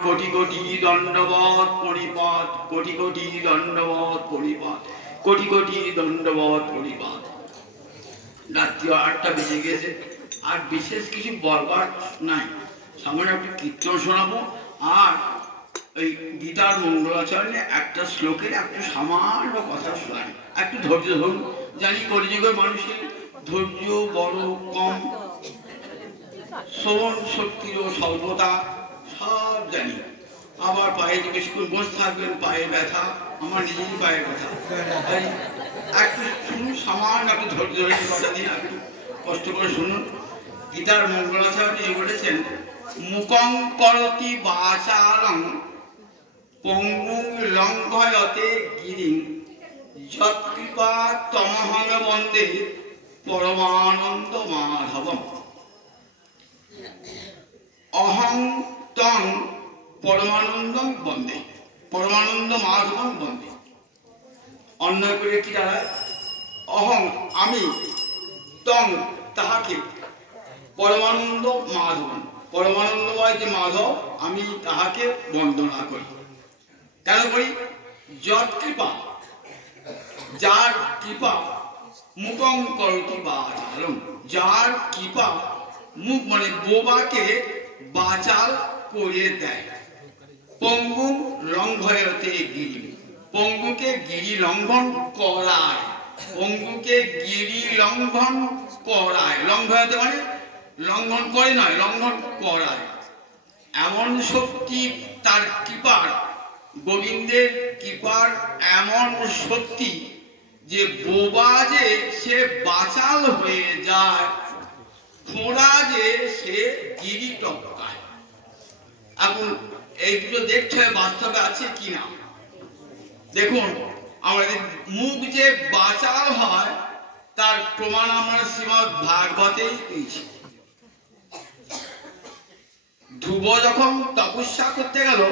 কোটি কোটি দণ্ডবত পরিপাত, কোটি কোটি দণ্ডবত পরিপাত, কোটি কোটি দণ্ডবত পরিপাত। রাত্রি ৮টা বেজে গেছে, আর বিশেষ কিছু বলবার নাই। সামনে একটু কীর্তন শোনাবো, আর ওই গীতার মঙ্গলাচরণে একটা শ্লোকের একটু সামান্য কথা শোনাই। একটু ধৈর্য ধরুন। জানি কলিযুগের মানুষের ধৈর্য বড় কম, শ্রবণ শক্তিরও স্বল্পতা, সব জানি। আবার পায়ে বেশিক্ষণ বসে থাকবেন, পায়ে ব্যথা, আমার নিজেরই পায়ে ব্যথা। তাই একটু শুনুন, সামান্য একটু ধৈর্য ধরে কথা দিন, একটু কষ্ট করে শুনুন। গীতার মঙ্গলাচরণে বলেছেন, মুকং করতি বাচালং পঙ্গুং লঙ্ঘয়তে গিরিং যৎকৃপা তমহং বন্দে পরমানন্দ মাধবম। অহং তং পরমানন্দম বন্দে, পরমানন্দ মাধবম বন্দে। অন্যায় করে কি দাঁড়ায়? অহং আমি, তং তাহাকে, পরমানন্দ মাধবম পরমানন্দময় যে মাধব, আমি তাহাকে বন্দনা করি। কেন করি? যৎ কৃপা, যার কৃপা, মুকং করতি বাচালং, যার কৃপা, মুখ মানে বোবাকে বাচাল করে দেয়। পঙ্গু লঙ্ঘয়তে গিরি, পঙ্গুকে গিরি লঙ্ঘন করায়, পঙ্গুকে গিরি লঙ্ঘন করায়। লঙ্ঘয়তে মানে লঙ্ঘন করে নয়, লঙ্ঘন করায়। এমন শক্তি তার কৃপার, গোবিন্দের কৃপার এমন শক্তি যে বোবা যে সে বাচাল হয়ে যায়, ফোঁড়া যে সে গিরি টপকায়। এখন এই দুটো দেখতে হয় বাস্তবে আছে কিনা। দেখুন, আমাদের মুখ যে বাচাল হয় তার প্রমাণ আমরা শ্রীমদ্ ভাগবতেই পেয়েছি। ধ্রুব যখন তপস্যা করতে গেল,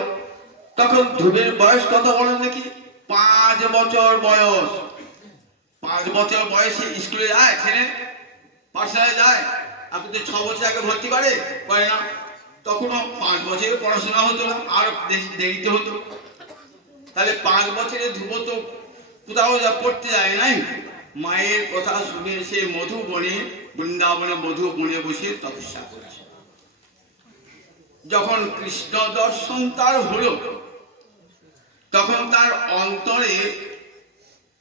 তখন ধ্রুবের বয়স কত বলেন দেখি? 5 বছর বয়স। 5 বছর বয়সে স্কুলে যায় ছেলে, পাঠশালায় যায়। আপনি তো 6 বছর আগে ভর্তি করে না, তখনও 5 বছরের পড়াশোনা হতো না, আর দেরিতে হতো। তাহলে 5 বছরে ধ্রুব তো কোথাও পড়তে যায় নাই, মায়ের কথা শুনে সে মধুবনে, বৃন্দাবনে মধুবনে বসে তপস্যা করেছে। যখন কৃষ্ণ দর্শন তার হলো, তখন তার অন্তরে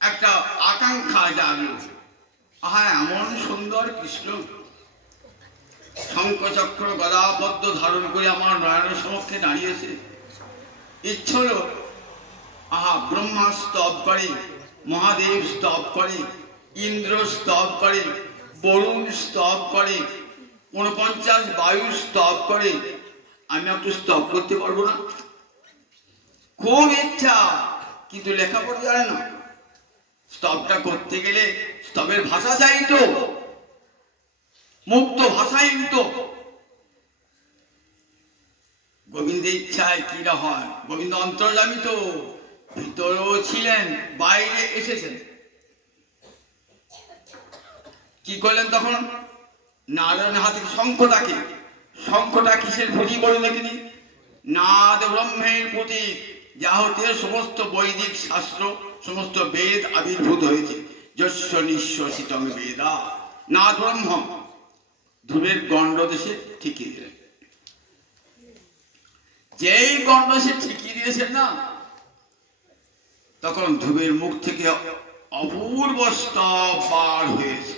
একটা আকাঙ্ক্ষা জাগলো, আহা এমন সুন্দর কৃষ্ণ, শঙ্খ চক্র গদা পদ্ম ধারণ করে আমার নয়নের সমক্ষে দাঁড়িয়েছে। ইচ্ছে হলো, আহা ব্রহ্মা স্তব করে, মহাদেব স্তব করে, ইন্দ্র স্তব করে, বরুণ স্তব করে, 49 বায়ু স্তব করে, আমি একটু স্তব করতে পারবো না? খুব ইচ্ছা, কিন্তু লেখাপড়া জানে না। স্তবটা করতে গেলে স্তবের ভাষা চাই তো, মুক্ত ভাষাই তো। গোবিন্দের ইচ্ছায় কিরা হয়, গোবিন্দ অন্তর্যামী তো, ভিতরেও ছিলেন, বাইরে এসেছেন। কি করলেন তখন? নারায়ণের হাতে শঙ্খটাকে, শঙ্খটা কিসের প্রতীক বলুন দেখিনি? নাদ ব্রহ্মের প্রতীক, যা হতে সমস্ত বৈদিক শাস্ত্র, সমস্ত বেদ আবির্ভূত হয়েছে। যস্য নিঃশ্বসিতং বেদা, নাদ ব্রহ্ম। ধ্রুবের গণ্ডদেশে ঠিকিয়ে দিলেন। যেই গণ্ডদেশে ঠিকিয়ে দিয়েছেন না, তখন ধ্রুবের মুখ থেকে অপূর্ব স্তব বার হয়েছে।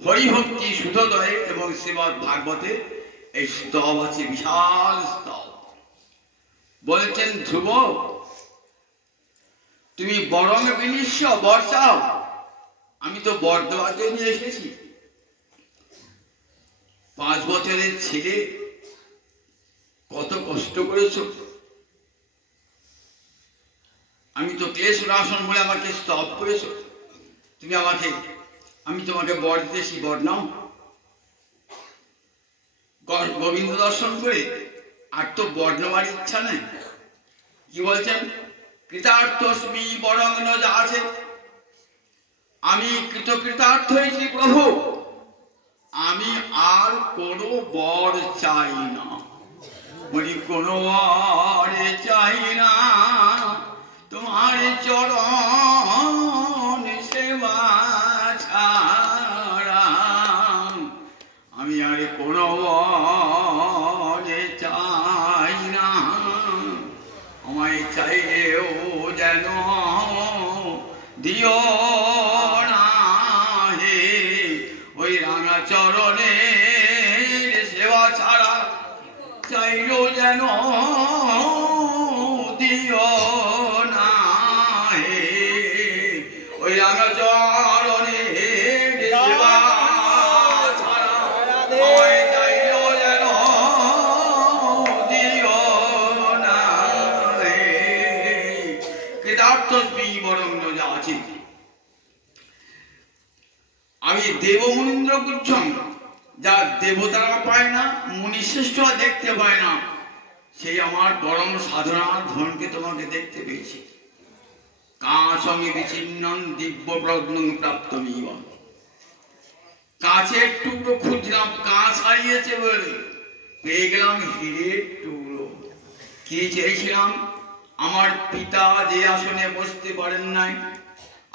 হরিভক্তি সুধোদয়ে এবং শ্রীমদ্ ভাগবতে এই স্তব আছে, বিশাল স্তব। বলেছেন, ধ্রুব তুমি বরং বিনিশ্য বর চাও, আমি তো বর দেওয়ার জন্য এসেছি। 5 বছরের ছেলে, কত কষ্ট করেছ, আমি তো ক্লেশ নাশন বলে আমাকে স্তব করেছ, তুমি আমাকে, আমি তোমাকে বর দিতেছি, বর নাও। গোবিন্দ দর্শন করে আর তো বর নেওয়ার ইচ্ছা নেই। কি বলছেন? কৃতার্থস্মি বরং ন যা আছে, আমি কৃতকৃতার্থ হয়েছি প্রভু, আমি আর কোনো বর চাই না। বলি কোনো আরে চাই না তোমার চরণ সেবা ছাড়া, আমি আর কোনো আরে চাই না, আমায় চাইলেও যেন দিও না হে, ওই রাঙা চরণের সেবা ছাড়া চাইলেও যেন দিও না হে, ওই রাঙা চরণের সেবা ছাড়া আমায় চাইলেও যেন দিও না হে। কৃতার্থস্মি বরং যা আছে, আমি দেব মুনীন্দ্র গুচ্ছম, যা দেবতারা পায় না, মুনিশ্রেষ্ঠরা দেখতে পায় না, সেই আমার পরম সাধনার ধনকে তোমাকে দেখতে পেয়েছি। কাঁচমি বিচ্ছিন্নং দিব্য প্রজ্ঞং প্রাপ্তমিব, কাঁচের টুকরো খুঁজলাম, কাঁচ হারিয়েছে বলে পেয়ে গেলাম হীরের টুকরো। কি চেয়েছিলাম? আমার পিতা যে আসনে বসতে পারেন নাই,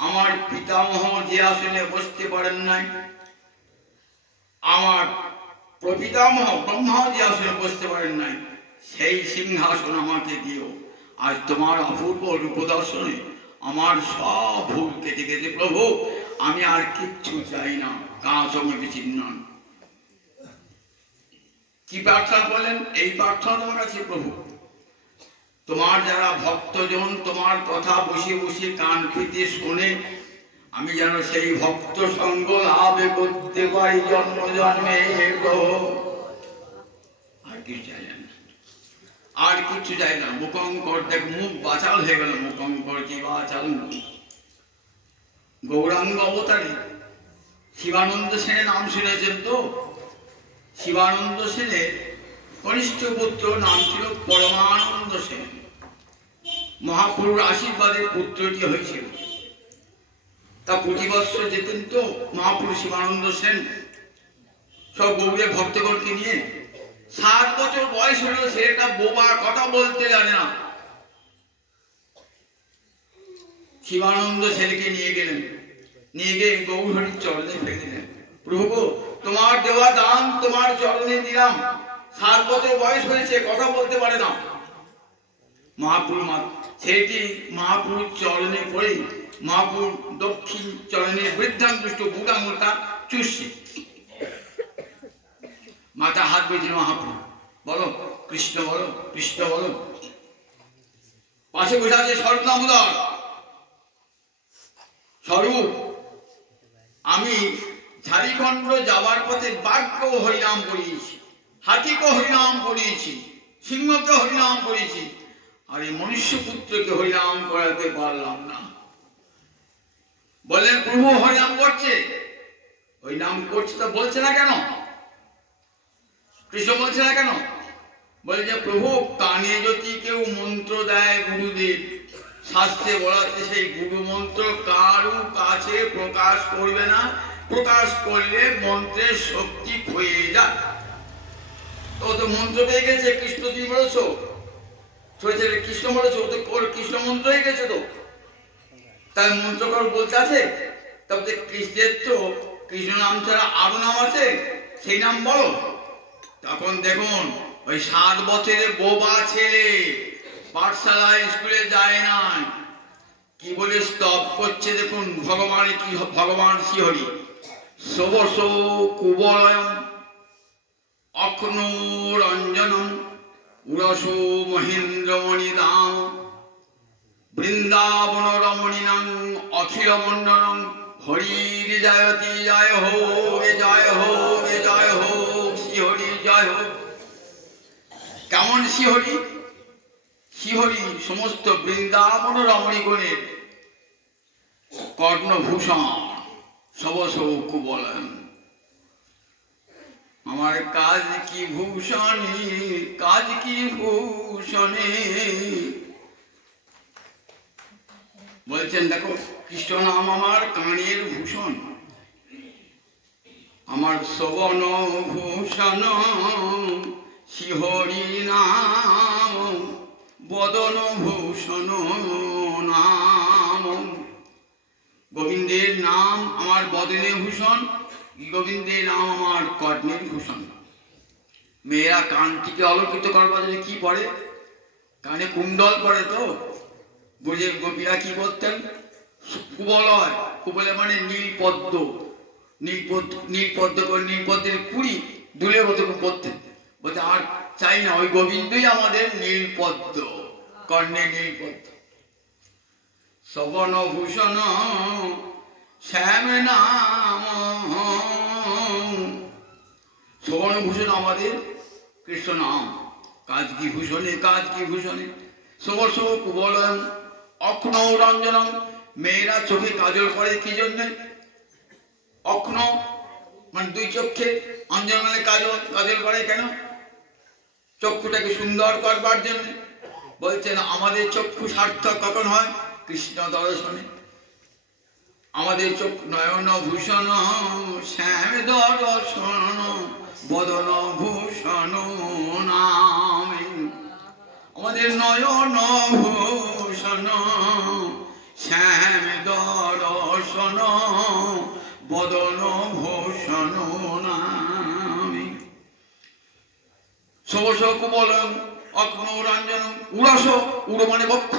আমার পিতামহ যে আসনে বসতে পারেন নাই, আমার প্রপিতামহ ব্রহ্মা যে আসনে বসতে পারেন নাই, সেই সিংহাসন আমাকে দিও। আজ তোমার অপূর্ব রূপদর্শনে আমার সব ভুল কেটে গেছে প্রভু, আমি আর কিচ্ছু চাই না। কাঁচমি বিচ্ছিন্নং, কি প্রার্থনা করলেন? এই প্রার্থনা তোমার কাছে প্রভু, তোমার যারা ভক্তজন তোমার কথা বসে বসে কান পেতে শোনে, আমি যেন সেই ভক্ত সঙ্গ লাভ করতে পারি জন্ম জন্মে। আর কিছু চাই না, আর কিছু চাই না। মুখঙ্কর, দেখ মুখ বাচাল হয়ে গেল, মুখঙ্কর কি বাচাল। গৌরাঙ্গ অবতারে শিবানন্দ সেনের নাম শুনেছেন তো? শিবানন্দ সেনের কনিষ্ঠ পুত্র নাম ছিল পরমানন্দ সেন। মহাপুরুর আশীর্বাদে পুত্রটি হয়েছিল। তা প্রতি বৎসর যেতেন তো মহাপুরুষ শিবানন্দ সেন সব গৌড়ে ভক্তগণকে নিয়ে। 7 বছর বয়স হলো, ছেলেটা বোবা, কথা বলতে জানে না। শিবানন্দ ছেলেকে নিয়ে গেলেন, নিয়ে গিয়ে গৌরহরির চরণে ফেলে দিলেন। প্রভু, তোমার দেওয়া দান তোমার চরণে দিলাম। 7 বছর বয়স হয়েছে, কথা বলতে পারে না। মহাপুরু ছেলেটি মহাপুরুর চরণে পড়ে মহাপুর দক্ষিণ চরণের বৃদ্ধাঙ্গুষ্ঠ বুড়াঙ্গুলটা চুষছে। মাথা হাত বেঁধে মহাপুরু, বলো কৃষ্ণ, বলো কৃষ্ণ, বলো। পাশে বসে আছে স্বরূপ। স্বরূপ, আমি ঝাড়িখণ্ড যাওয়ার পথে বাঘকেও হরিনাম করিয়েছি, হাতিকে হরিনাম করিয়েছি, সিংহকে হরিনাম করিয়েছি, আর এই মনুষ্য পুত্রকে হরিনাম করাতে পারলাম না। বললেন প্রভু হরিনাম করছে, ওই নাম করছে, তা বলছে না কেন? কৃষ্ণ বলছে না কেন? বলে যে প্রভু, কানে যদি কেউ মন্ত্র দেয় গুরুদেব, শাস্ত্রে বলাতে সেই গুরু মন্ত্র কারু কাছে প্রকাশ করবে না, প্রকাশ করলে মন্ত্রের শক্তি ক্ষয়ে যায়। তো তো মন্ত্র পেয়ে গেছে, কৃষ্ণ তুমি বলেছ, কৃষ্ণ বলেছ, তো কৃষ্ণ মন্ত্র হয়ে গেছে। তো তার মন্ত্র কারো বলতে আছে? তবে কৃষ্ণের তো কৃষ্ণ নাম ছাড়া আরো নাম আছে, সেই নাম বলো। তখন দেখুন ওই 7 বছরের বোবা ছেলে, পাঠশালায় স্কুলে যায় না, কি বলে স্তব করছে দেখুন। ভগবান শ্রীহরি সবস কুবলয়ম অক্নুরঞ্জনম উরসো মহেন্দ্রমণি দাম বৃন্দাবন রমণীনাং অখিল মণ্ডলং হরির জয়তি জয় হো, জয় হো, জয় হো, শ্রীহরি জয় হো। কেমন শ্রীহরি? শ্রীহরি সমস্ত বৃন্দাবন রমণীগণের কর্ণভূষণ, সবস কুবলয়ম। আমার কাজ কি ভূষণে, কাজ কি ভূষণে। বলছেন দেখো, কৃষ্ণ নাম আমার কানের ভূষণ, আমার শ্রবণ ভূষণ, শ্রীহরি নাম বদন ভূষণ নাম। গোবিন্দের নাম আমার বদনে ভূষণ, গোবিন্দের নাম আমার কর্ণের ভূষণ। মেয়েরা কানটিকে অলঙ্কৃত করবার জন্য কি পরে? কানে কুণ্ডল পরে। তো গোপীরা কি করতেন? কুবলয়, কুবলে মানে নীলপদ্ম, নীলপদ্ম করে নীলপদ্মের কুড়ি দুলে মতো করতেন। বলতে আর চাই না, ওই গোবিন্দই আমাদের নীলপদ্ম, কর্ণের নীলপদ্ম। শ্রবণ ভূষণ শ্যাম নাম, শ্রবণ ভূষণ আমাদের কৃষ্ণ নাম। কাজ কি ভূষণে, কাজ কি ভূষণে। সবস কুবলয়ম অক্ন রঞ্জনম। মেয়েরা চোখে কাজল করে কি জন্য? অক্ন মানে দুই চক্ষে, অঞ্জন মানে কাজল, কাজল করে কেন? চক্ষুটাকে সুন্দর করবার জন্য। বলছেন আমাদের চক্ষু সার্থক কখন হয়? কৃষ্ণ দর্শনে। আমাদের চক্ষু নয়ন ভূষণ শ্যাম দর্শন বদন ভূষণ নামে। আমাদের নয়ন ভূষণ শ্যাম দর্শন বদন ভূষণ নামে। সবস কুবলম অগ্ন রঞ্জন উড়স, উড় মানে বক্ষ,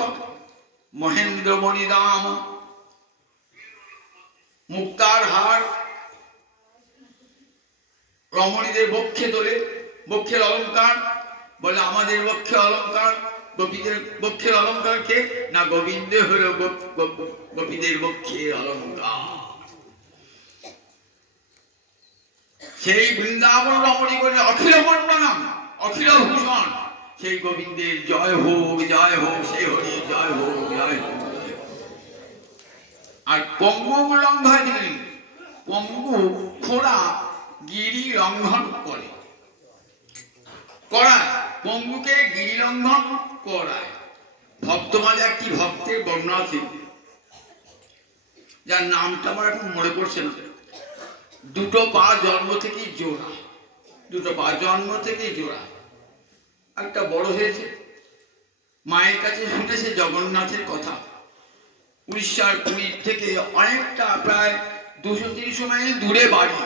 মহেন্দ্র মণিদাম মুক্তার হার রমণীদের বক্ষে তোলে, বক্ষের অলঙ্কার। বলে আমাদের বক্ষে অলঙ্কার, গোপীদের বক্ষের অলঙ্কার কে? না গোবিন্দ হল গোপীদের বক্ষের অলঙ্কার। সেই বৃন্দাবন রমণী বলে অখিল মন্ডনম অখিল ভূষণ, সেই গোবিন্দের জয় হোক, জয় হোক, সেই হরি জয় হোক, জয় হোক। আর পঙ্গু লঙ্ঘন দিলেন, পঙ্গু খোড়া গিরি লঙ্ঘন করে, করায় পঙ্গুকে গিরি লঙ্ঘন করায়। ভক্তমালে একটি ভক্তের বর্ণনা আছে, যার নামটা আমার এখন মনে পড়ছে না। দুটো পা জন্ম থেকেই জোড়া, দুটো পা জন্ম থেকেই জোড়া। একটা বড় হয়েছে, মায়ের কাছে শুনেছে জগন্নাথের কথা। উড়িষ্যার পুরীর থেকে অনেকটা প্রায় 200-300 মাইল দূরে বাড়ি।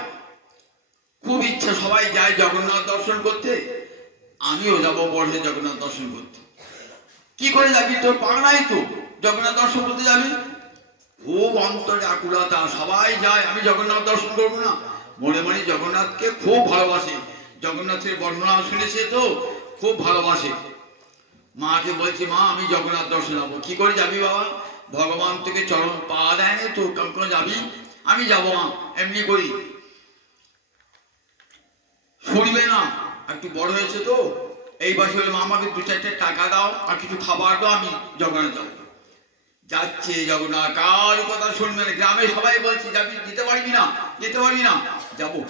খুব ইচ্ছা, সবাই যায় জগন্নাথ দর্শন করতে, আমিও যাবো বড় জগন্নাথ দর্শন করতে। কি করে যাবি? তোর পা নাই তো, জগন্নাথ দর্শন করতে যাবি? খুব অন্তরে আকুলতা, সবাই যায়, আমি জগন্নাথ দর্শন করবো না? মনে মনে জগন্নাথকে খুব ভালোবাসে, জগন্নাথের বর্ণনা শুনেছে তো খুব ভালোবাসে। মাকে বলছি, মা আমি জগন্নাথ দর্শন যাবো। কি করে যাবি বাবা? ভগবান থেকে চরণ পা দেয়নি তো, কখন যাবি? আমি যাবো মা, এমনি করি। শুনবে না, একটু বড় হয়েছে তো। এই বছর মা আমাকে 2-4 টাকা দাও আর কিছু খাবার দাও, আমি জগন্নাথ যাবো। যাচ্ছে জগন্নাথ, কার কথা শুনবে না। গ্রামে সবাই বলছে যাবি, যেতে পারবি না, যেতে পারবি না। যাবো,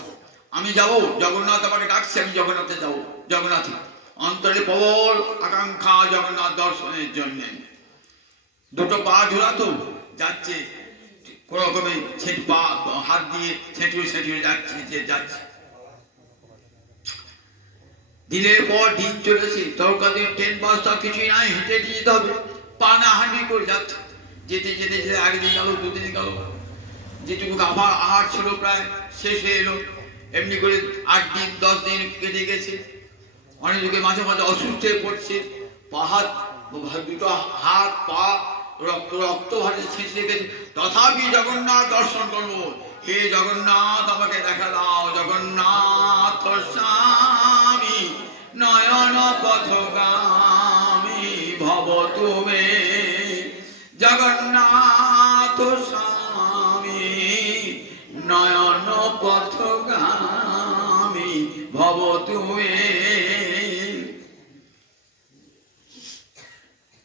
আমি যাবো, জগন্নাথ আমাকে ডাকছে, আমি জগন্নাথে যাবো। জগন্নাথে অন্তরে প্রবল আকাঙ্ক্ষা জগন্নাথ দর্শনের জন্য। দুটো পা ঝোলা তো, যাচ্ছে কোন রকমে পা হাত দিয়ে ছেঁটিয়ে যাচ্ছে। দিনের পর দিন চলেছে, তরকারি ট্রেন বাস তা কিছুই নাই, হেঁটে দিয়ে যেতে হবে। পা না হাঁটি করে যাচ্ছে, যেতে যেতে যেতে 1 দিন গেল, 2 দিন গেল। যেটুকু আমার আহার ছিল প্রায় শেষ হয়ে এলো। এমনি করে 8 দিন 10 দিন কেটে গেছে। অনেক লোকে মাঝে মাঝে অসুস্থ হয়ে পড়ছে। দুটো হাত পা রক্ত ভাতে ছিঁচে গেছে। তথাপি জগন্নাথ দর্শন করবো। হে জগন্নাথ আমাকে দেখা দাও, জগন্নাথ স্বামী নয়ন পথগামী ভব তুমি। জগন্নাথ স্বামী নয়ন পথগামী ভব তুমি।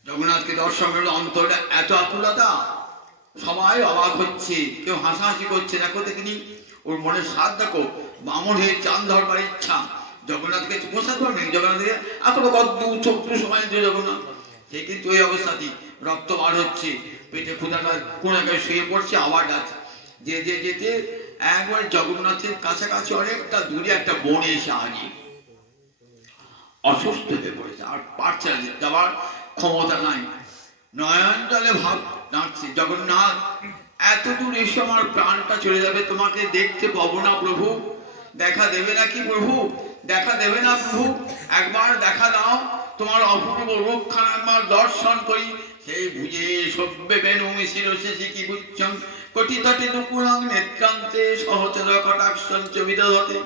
জগন্নাথকে দর্শন করলে অন্তরটা এত আকুলতা, সবাই অবাক হচ্ছে, কেউ হাসাহাসি করছে। দেখো দেখিনি, ওর মনের স্বাদ দেখো, বামন হয়ে চাঁদ ধরবার ইচ্ছা। জগন্নাথকে বসাতে পারবে না, জগন্নাথকে এখনো কত 2-4 সময় দিয়ে জগন্নাথ, সে কিন্তু ওই অবস্থাতেই রক্ত বার হচ্ছে, পেটে কোনাকায় শুয়ে পড়ছে, আবার যাচ্ছে। যেতে একবার জগন্নাথের কাছাকাছি অনেকটা দূরে একটা বনে এসে হাজির। অসুস্থ হয়ে পড়েছে, আর পারছে না, যাওয়ার ক্ষমতা নাই। নয়ন জলে ভাব ডাকছে, জগন্নাথ এত দূর এসে আমার প্রাণটা চলে যাবে, তোমাকে দেখতে পাবো না প্রভু, দেখা দেবে নাকি প্রভু, দেখা দেবে না প্রভু, একবার দেখা দাও, তোমার অপূর্ব রূপখানা একবার দর্শন করি। সেই ভুজে সভ্যে বেনু শিরোষে কি বুচ্ছং কোটি তটে নুকুলং নেত্রান্তে সহচর কটাক্ষং চ বিদধতে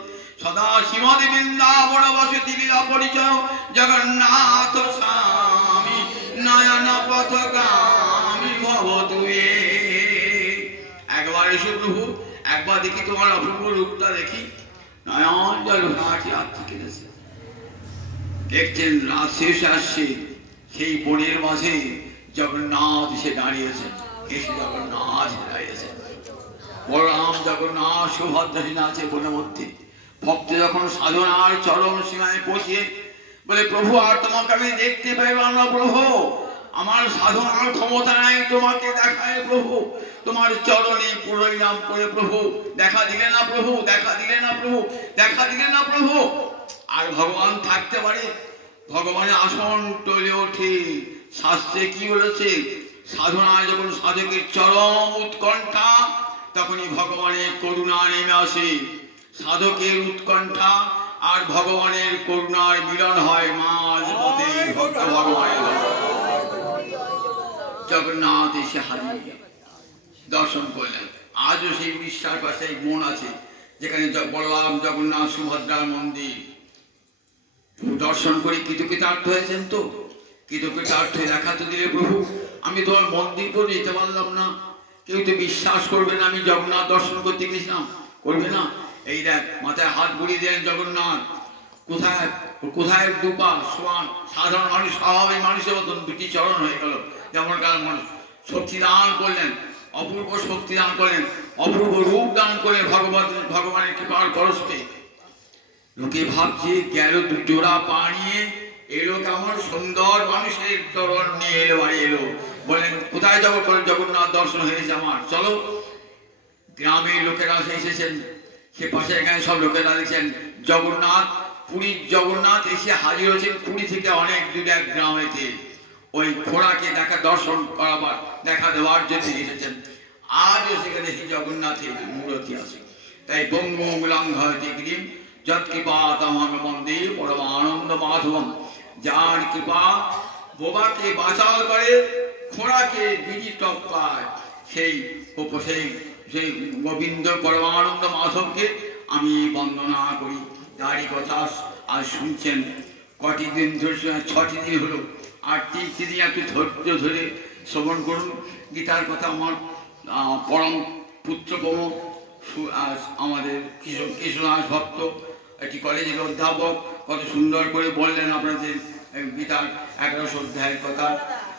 সদা শ্রীমদে বৃন্দাবন বসতি লীলা পরিচয় জগন্নাথ স্বামী নয়ন পথগামী ভবতুয়ে। একবার এসো প্রভু, একবার দেখি তোমার অপূর্ব রূপটা দেখি। নয়ন জল ভাটি আত্মা কেটেছে, দেখছেন রাত শেষ আসছে, সেই বনের মাঝে জগন্নাথ এসে দাঁড়িয়েছেন, এসে জগন্নাথ দাঁড়িয়েছেন, বলরাম জগন্নাথ সুভদ্রা আছে বনের মধ্যে। ভক্ত যখন সাধনার চরম সীমায় পৌঁছে বলে, প্রভু আর তোমাকে আমি দেখতে পাইলাম না প্রভু, আমার সাধনার ক্ষমতা নাই তোমাকে দেখায় প্রভু, তোমার চরণে প্রণাম করে প্রভু দেখা দিলে না প্রভু, দেখা দিলে না প্রভু, দেখা দিলে না প্রভু। আর ভগবান থাকতে পারে? ভগবানের আসন টলে ওঠে। শাস্ত্রে কি বলেছে? সাধনায় যখন সাধকের চরম উৎকণ্ঠা, তখনই ভগবানের করুণা নেমে আসে। সাধকের উৎকণ্ঠা আর ভগবানের করুণার মিলন হয় মাঝ পথে ভক্ত ভগবানের। জগন্নাথ এসে হারিয়ে দর্শন করলেন। আজও সেই উড়িষ্যার পাশে মন আছে যেখানে বলরাম জগন্নাথ সুভদ্রার মন্দির দর্শন করে কৃতকৃতার্থ হয়েছেন। তো কৃতকৃতার্থ হয়ে দেখা তো দিলে প্রভু, আমি তোমার মন্দির করে যেতে পারলাম না, কেউ তো বিশ্বাস করবে না আমি জগন্নাথ দর্শন করতে গেছিলাম, করবে না। এই দেখ মাথায় হাত বুলিয়ে দিলেন জগন্নাথ, কোথায় কোথায় দুপা সমান, সাধারণ মানুষ স্বাভাবিক মানুষের মতন দুটি চরণ হয়ে গেল, যেমন কাল মানুষ শক্তি দান করলেন, অপূর্ব শক্তি দান করলেন, অপূর্ব রূপ দান করে ভগবানের কৃপার পরশে। লোকে ভাবছে গেল জোড়া পা নিয়ে, এলো কেমন সুন্দর মানুষের চরণ নিয়ে এলো, বাড়ি এলো, বলেন কোথায় যাবো? জগন্নাথ দর্শন হয়েছে আমার, চলো। গ্রামের লোকেরা এসেছেন, সে পাশে এখানে সব লোকেরা দেখছেন জগন্নাথ, পুরীর জগন্নাথ এসে হাজির হয়েছেন পুরী থেকে অনেক দূরে এক গ্রামেতে, ওই ঘোড়াকে দেখা দর্শন করাবার দেখা দেওয়ার জন্য এসেছেন। আজও সেখানে সেই জগন্নাথের মূর্তি আছে। তাই বঙ্গমূলাঙ্ঘয়তে গিরিম যৎ কৃপা তমাম মন্দির পরমানন্দ মাধবম, যার কৃপা বোবাকে বাঁচাল করে, ঘোড়াকে বিজি টপকায়, সেই সেই গোবিন্দ পরমানন্দ মাধবকে আমি বন্দনা করি। তারই কথা আজ শুনছেন। কটি দিন ধরে, 6টি দিন হলো, আর 3টি দিন একটু ধৈর্য ধরে শ্রবণ করুন গীতার কথা। আমার পরম পুত্রপম আমাদের কৃষ্ণদাস ভক্ত, একটি কলেজের অধ্যাপক, কত সুন্দর করে বললেন আপনাদের গীতার 1100 অধ্যায়ের কথা।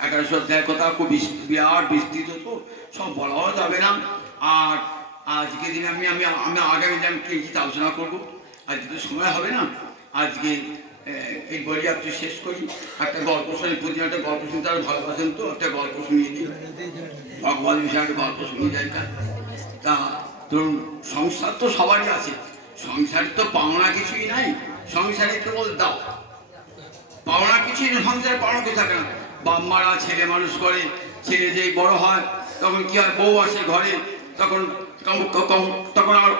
1100 অধ্যায়ের কথা খুব বিরাট বিস্তৃত, তো সব বলাও যাবে না। আর আজকে দিনে আমি আগামী দিনে আমি গীতা আলোচনা করবো, আজকে তো সময় হবে না। আজকে এই বলি আপনি শেষ করি, একটা গল্প শুনি। প্রতিদিন একটা গল্প শুনতে আর ভালোবাসেন, তো একটা গল্প শুনিয়ে দিই, ভগবান বিষয়ে একটা গল্প শুনিয়ে যায়। তা ধরুন সংসার তো সবারই আছে, সংসারে তো পাওনা কিছুই নাই, সংসারে কেবল দাও, পাওনা কিছুই না, সংসারে পাওনা কিছু থাকে না। বাপ মারা ছেলে মানুষ করে, ছেলে যেই বড় হয় তখন কি হয়, বউ আসে ঘরে, তখন আর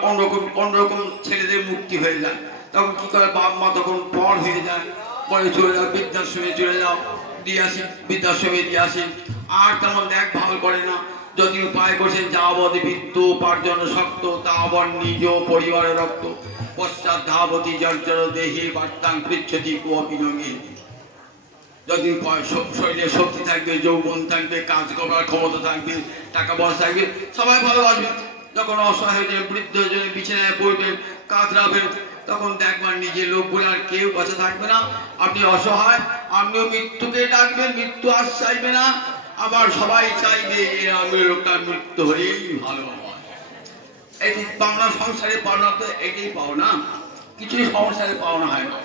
অন্যরকম ছেলেদের মুক্তি হয়ে যায়। তখন কি করে, বাপ মা তখন পর হয়ে যায়, পরে চলে যাও বৃদ্ধাশ্রমে, চলে যাও দিয়ে আসে, বৃদ্ধাশ্রমে দিয়ে আসে, আর তেমন দেখভাল করে না। যদি উপায় করছেন যাবৎ বৃত্ত উপার্জন শক্ত, তাবৎ নিজ পরিবারের রক্ত, পশ্চাৎ ধাবতী জর্জর দেহে বার্তাং পৃচ্ছতি কোপি নঙ্গে। যতদিন শরীরে শক্তি থাকবে, যৌবন থাকবে, কাজ করার ক্ষমতা থাকবে, টাকা পয়সা থাকবে, সবাই ভালোবাসবে। যখন অসহায় হয়ে যাবে, বৃদ্ধ হয়ে যাবে, বিছানায় পড়বেন, কাতরাবেন, তখন দেখবেন নিজের লোক বলে আর কেউ কাছে থাকবে না। আপনি অসহায়, আপনিও মৃত্যুকে ডাকবেন, মৃত্যু আজ চাইবে না, আবার সবাই চাইবে আমি লোকটার মৃত্যু হলেই ভালো হয়। এটি পাওনা, সংসারে পাওনা তো এটাই পাওনা, কিছুই সংসারে পাওনা হয় না।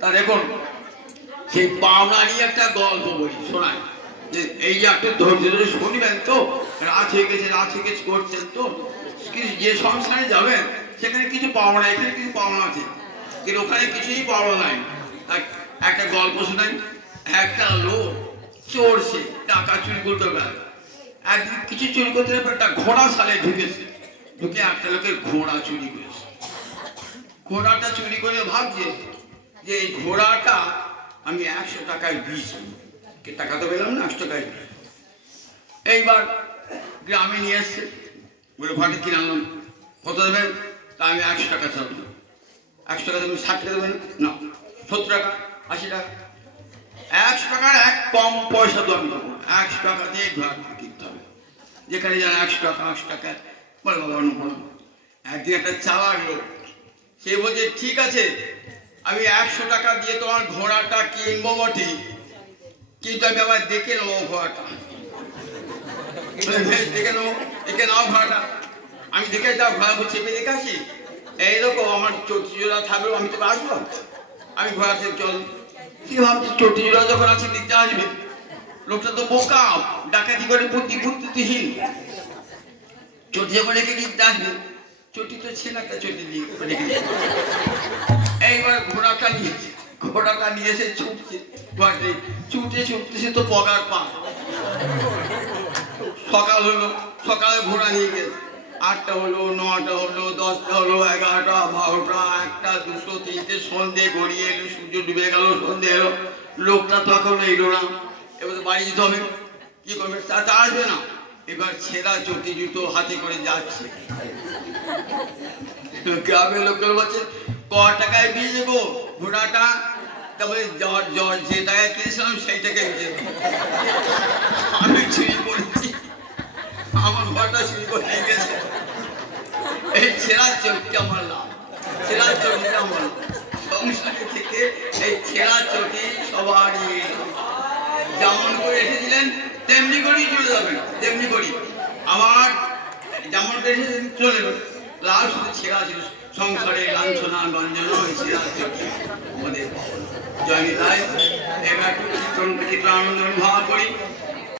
তা দেখুন সেই পাওনা নিয়ে একটা গল্প বলি, শোনায় যে এই যে একটা ধৈর্য ধরে শুনবেন, তো রাত হয়ে গেছে করছেন, তো যে সংসারে যাবেন সেখানে কিছু পাওনা, এখানে কিছু পাওনা আছে, কিন্তু ওখানে কিছুই পাওনা নাই। একটা গল্প শোনাই। একটা লোক চোর, সে টাকা চুরি করতে পারে। একদিন কিছু চুরি করতে একটা ঘোড়া সালে ঢুকেছে, ঢুকে একটা লোকের ঘোড়া চুরি করেছে। ঘোড়াটা চুরি করে ভাবছে যে এই ঘোড়াটা আমি 100 টাকায় দিয়েছি, টাকা তো পেলাম না, 100 টাকায়। এইবার গ্রামে নিয়ে এসছে, বলে ঘোড়াটা কিনে আনলাম, কত দেবেন? তা আমি 100 টাকা চাবো। 100 টাকা দেবেন? 60 টাকা দেবেন না, 70 টাকা, 80 টাকা। 100 টাকার এক কম পয়সা তো আমি দেবো, 100 টাকা দিয়ে ঘোড়াটা কিনতে হবে। যেখানে যান 100 টাকা, 100 টাকা, বলে বাবা বলো। একদিন একটা চালাক লোক, সে বলছে ঠিক আছে আমি 100 টাকা দিয়ে তোমার ঘোড়াটা কিনবো বটে, কিন্তু আমি আবার দেখে নেবো ঘোড়াটা। বেশ দেখে নেবো, দেখে নাও ঘোড়াটা। আমি দেখে যাও, ঘোড়া চেপে দেখে আসি, এইরকম আমার চটিজোড়া থাকলেও আমি তোকে আসবো, আমি ঘোড়া থেকে চল। কি ভাবছি চটিজোড়া যখন আছে দিতে আসবে, লোকটা তো বোকা, ডাকাতি করে বুদ্ধি বুদ্ধিহীন। চটি যখন রেখে দিতে আসবে, চটি তো ছিল একটা চটি দিয়ে রেখে দিতে। এইবার ঘোড়াটা নিয়ে এসে ছুটছে, ছুটে ছুটতেছে তো পগার পা। সকাল হলো, সকালে ঘোড়া নিয়ে গেছে, 8টা হলো, 9টা হলো, 10টা হলো, 11টা, 12টা, 1টা, 2টো, 3টে, সন্ধে গড়িয়ে এলো, সূর্য ডুবে গেল, সন্ধে এলো, লোকটা তো এখন এলো না। এবার তো বাড়ি যেতে হবে, কি করবে? তা আসবে না। এবার ছেঁড়া চটি জুতো হাতে করে যাচ্ছে। গ্রামের লোকের বলছে ক টাকায় বিয়ে দেবো ঘোড়াটা? তারপরে যে টাকায় কিনেছিলাম সেই টাকায় বিয়ে দেবো। আমি চুরি করেছি, আমার ঘোড়াটা চুরি করে নিয়ে গেছে। এই ছেঁড়া চটি আমার লাভ, ছেঁড়া চটিটা আমার সংসারে থেকে এই ছেঁড়া চটি সবারই। যেমন করে এসেছিলেন তেমনি করেই চলে যাবেন, তেমনি করি আমার যেমন করে এসেছিলেন চলে যাবেন। লাল শুধু ছেঁড়া ছিল, সংসারে লাঞ্ছনা গঞ্জনা ওই ছেঁড়া চটি আমাদের জয় নিতাই। এবার একটু কীর্তন আনন্দ অনুভব করি।